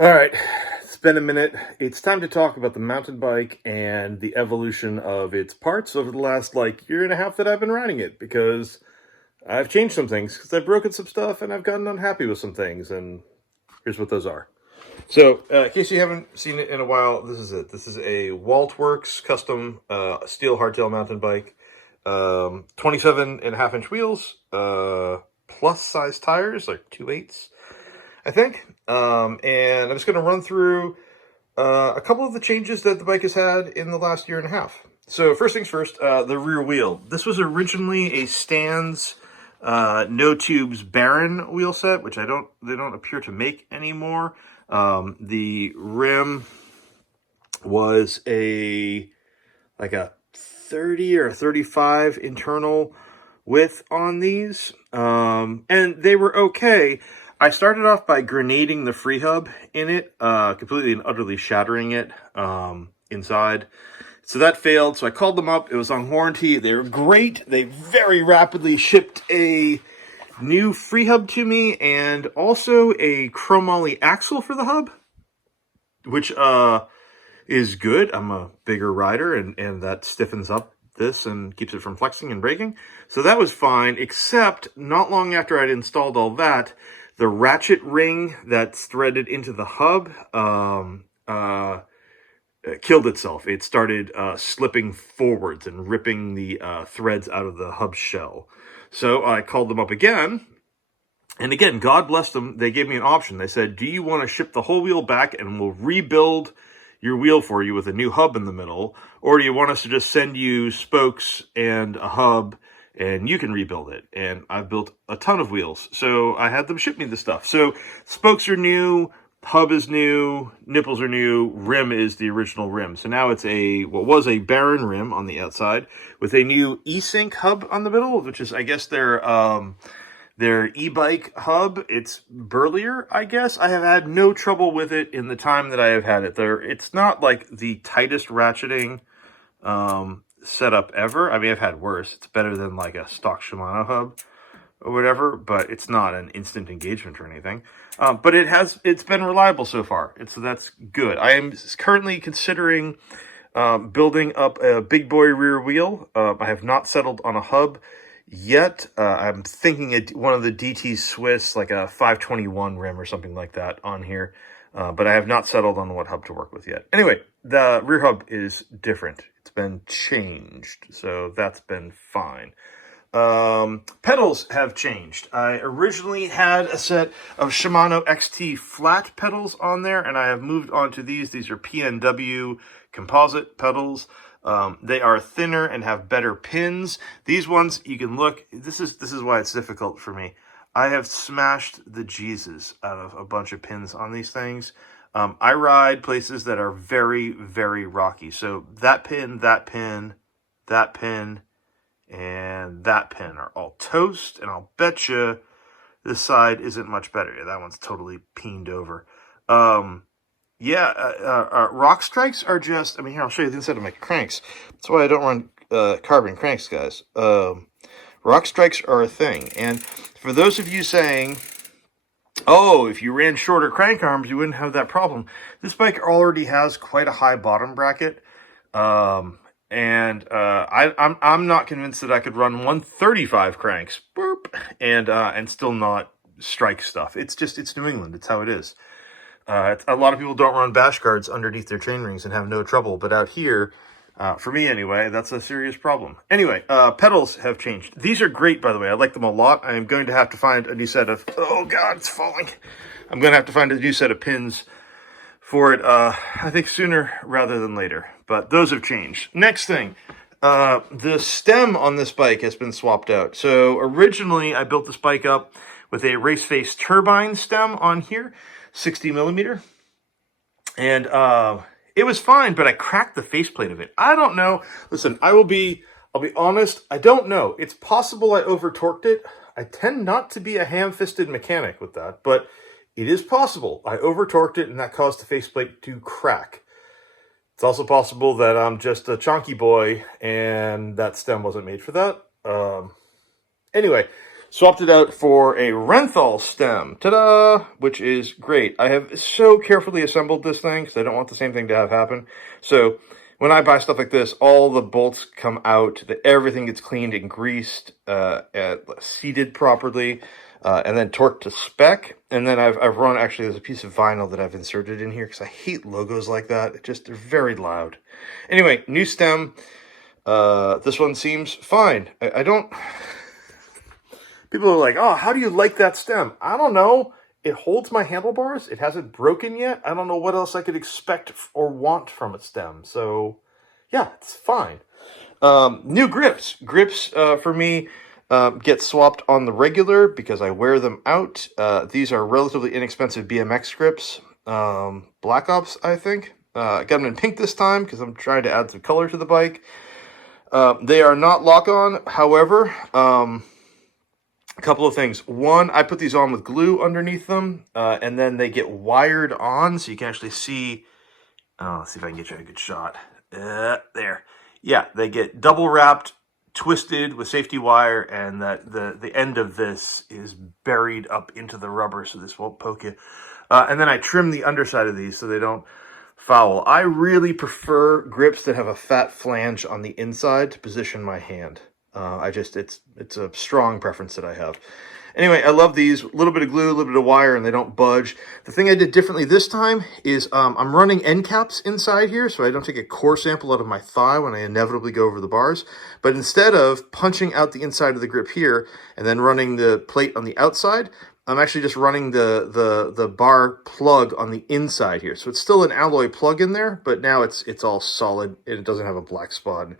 All right, it's been a minute. It's time to talk about the mountain bike and the evolution of its parts over the last year and a half that I've been riding it, because I've changed some things, because I've broken some stuff and I've gotten unhappy with some things, and here's what those are. So, in case you haven't seen it in a while, this is it. This is a Waltworks custom steel hardtail mountain bike, 27.5-inch wheels, plus size tires, like 2/8, I think. And I'm just going to run through a couple of the changes that the bike has had in the last year and a half. So first things first, the rear wheel. This was originally a Stan's no tubes Baron wheel set, which they don't appear to make anymore. The rim was a 30 or 35 internal width on these, and they were okay. I started off by grenading the free hub in it, completely and utterly shattering it inside. So that failed, so I called them up. It was on warranty. They were great. They very rapidly shipped a new free hub to me, and also a chromoly axle for the hub, which is good. I'm a bigger rider, and that stiffens up this and keeps it from flexing and breaking. So that was fine, except not long after I'd installed all that, the ratchet ring that's threaded into the hub killed itself. It started slipping forwards and ripping the threads out of the hub shell. So I called them up again. And again, God bless them, they gave me an option. They said, do you want to ship the whole wheel back and we'll rebuild your wheel for you with a new hub in the middle? Or do you want us to just send you spokes and a hub and you can rebuild it? And I've built a ton of wheels, so I had them ship me the stuff. So spokes are new, hub is new, nipples are new, rim is the original rim. So now it's what was a Baron rim on the outside with a new e-sync hub on the middle, which is, I guess, their e-bike hub. It's burlier, I guess. I have had no trouble with it in the time that I have had it there. It's not like the tightest ratcheting setup ever. I mean, I've had worse. It's better than like a stock Shimano hub or whatever, but it's not an instant engagement or anything. But it's been reliable so far. So that's good. I am currently considering building up a big boy rear wheel. I have not settled on a hub yet. I'm thinking one of the DT Swiss, like a 521 rim or something like that on here. But I have not settled on what hub to work with yet. Anyway, the rear hub is different. It's been changed, so that's been fine. Pedals have changed. I originally had a set of Shimano XT flat pedals on there, and I have moved on to these. These are PNW composite pedals. They are thinner and have better pins. These ones, you can look, this is why it's difficult for me. I have smashed the Jesus out of a bunch of pins on these things. I ride places that are very, very rocky. So that pin, that pin, that pin, and that pin are all toast, and I'll bet you this side isn't much better. Yeah, that one's totally peened over. Rock strikes are just, I mean, here, I'll show you the inside of my cranks. That's why I don't run carbon cranks, guys. Rock strikes are a thing. And for those of you saying, oh, if you ran shorter crank arms, you wouldn't have that problem. This bike already has quite a high bottom bracket. I'm not convinced that I could run 135 cranks, and still not strike stuff. It's New England. It's how it is. A lot of people don't run bash guards underneath their chain rings and have no trouble, but out here, for me anyway, that's a serious problem. Anyway, pedals have changed. These are great, by the way. I like them a lot. I am going to have to find a new set of, oh God, it's falling. I'm going to have to find a new set of pins for it, I think sooner rather than later, but those have changed. Next thing, the stem on this bike has been swapped out. So originally I built this bike up with a race face turbine stem on here, 60 millimeter. And it was fine, but I cracked the faceplate of it. I don't know. Listen, I'll be honest, I don't know. It's possible I over-torqued it. I tend not to be a ham-fisted mechanic with that, but it is possible. I over-torqued it, and that caused the faceplate to crack. It's also possible that I'm just a chonky boy, and that stem wasn't made for that. Anyway, Swapped it out for a Renthal stem, ta-da, which is great. I have so carefully assembled this thing because I don't want the same thing to have happen. So when I buy stuff like this, all the bolts come out, everything gets cleaned and greased, seated properly, and then torqued to spec. And then I've run, actually, there's a piece of vinyl that I've inserted in here because I hate logos like that. They're very loud. Anyway, new stem. This one seems fine. I don't... People are like, oh, how do you like that stem? I don't know. It holds my handlebars. It hasn't broken yet. I don't know what else I could expect or want from a stem. So, yeah, it's fine. New grips. Grips, for me, get swapped on the regular because I wear them out. These are relatively inexpensive BMX grips. Black Ops, I think. I got them in pink this time because I'm trying to add some color to the bike. They are not lock-on. However, a couple of things. One, I put these on with glue underneath them, and then they get wired on, so you can actually see. Oh, let's see if I can get you a good shot. There. Yeah, they get double wrapped, twisted with safety wire, and that the end of this is buried up into the rubber, so this won't poke you. And then I trim the underside of these so they don't foul. I really prefer grips that have a fat flange on the inside to position my hand. It's a strong preference that I have. Anyway, I love these. A little bit of glue, a little bit of wire, and they don't budge. The thing I did differently this time is I'm running end caps inside here, so I don't take a core sample out of my thigh when I inevitably go over the bars. But instead of punching out the inside of the grip here and then running the plate on the outside, I'm actually just running the bar plug on the inside here. So it's still an alloy plug in there, but now it's all solid and it doesn't have a black spot.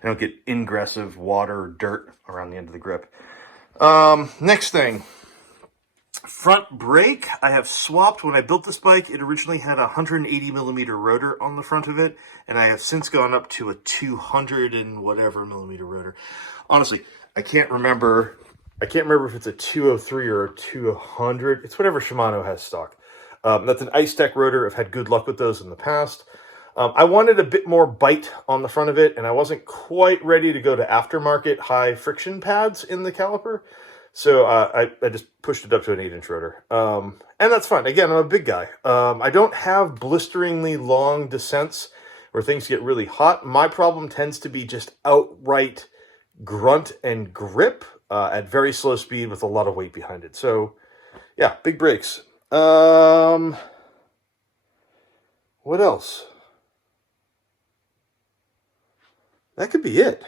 I don't get ingressive water or dirt around the end of the grip. Next thing, front brake. I have swapped. When I built this bike, it originally had a 180 millimeter rotor on the front of it, and I have since gone up to a 200 and whatever millimeter rotor. Honestly, I can't remember if it's a 203 or a 200. It's whatever Shimano has stock. That's an Ice Tech rotor. I've had good luck with those in the past. I wanted a bit more bite on the front of it, and I wasn't quite ready to go to aftermarket high friction pads in the caliper. So I just pushed it up to an 8-inch rotor. And that's fine. Again, I'm a big guy. I don't have blisteringly long descents where things get really hot. My problem tends to be just outright grunt and grip at very slow speed with a lot of weight behind it. So, yeah, big brakes. What else? That could be it.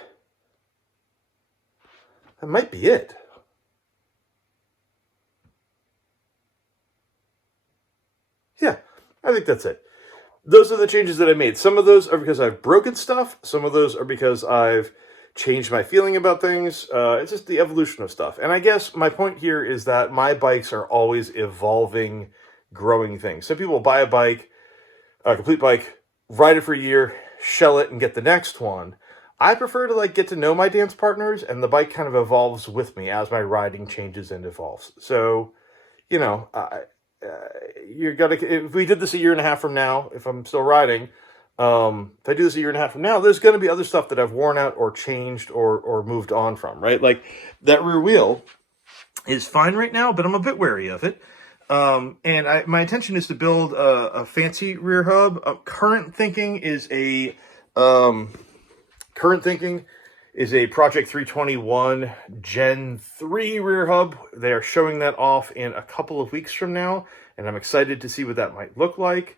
That might be it. Yeah, I think that's it. Those are the changes that I made. Some of those are because I've broken stuff. Some of those are because I've changed my feeling about things. It's just the evolution of stuff. And I guess my point here is that my bikes are always evolving, growing things. Some people buy a bike, a complete bike, ride it for a year, shell it, and get the next one. I prefer to get to know my dance partners, and the bike kind of evolves with me as my riding changes and evolves. So, you know, if we did this a year and a half from now, if I'm still riding, if I do this a year and a half from now, there's going to be other stuff that I've worn out or changed or moved on from, right? Like that rear wheel is fine right now, but I'm a bit wary of it. And my intention is to build a fancy rear hub. Current thinking is a Project 321 Gen 3 rear hub. They are showing that off in a couple of weeks from now, and I'm excited to see what that might look like.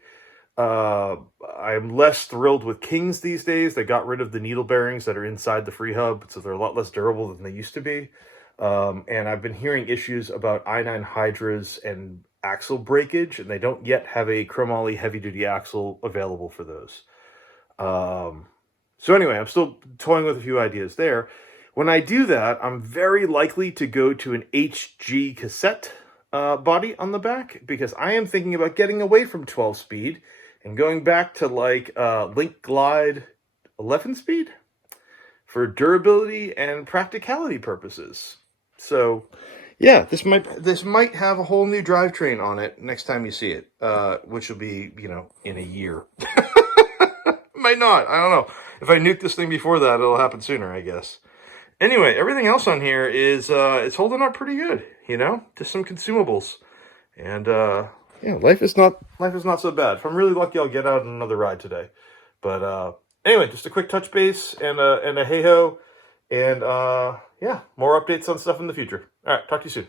I'm less thrilled with Kings these days. They got rid of the needle bearings that are inside the free hub, so they're a lot less durable than they used to be. And I've been hearing issues about i9 Hydras and axle breakage, and they don't yet have a chromoly heavy-duty axle available for those. So anyway, I'm still toying with a few ideas there. When I do that, I'm very likely to go to an HG cassette body on the back, because I am thinking about getting away from 12-speed and going back to Link Glide 11-speed for durability and practicality purposes. So, yeah, this might have a whole new drivetrain on it next time you see it, which will be, in a year. Might not. I don't know. If I nuke this thing before that, it'll happen sooner, I guess. Anyway, everything else on here is it's holding up pretty good, you know? Just some consumables. And yeah, life is not so bad. If I'm really lucky, I'll get out on another ride today. But anyway, just a quick touch base and a hey-ho. And yeah, more updates on stuff in the future. All right, talk to you soon.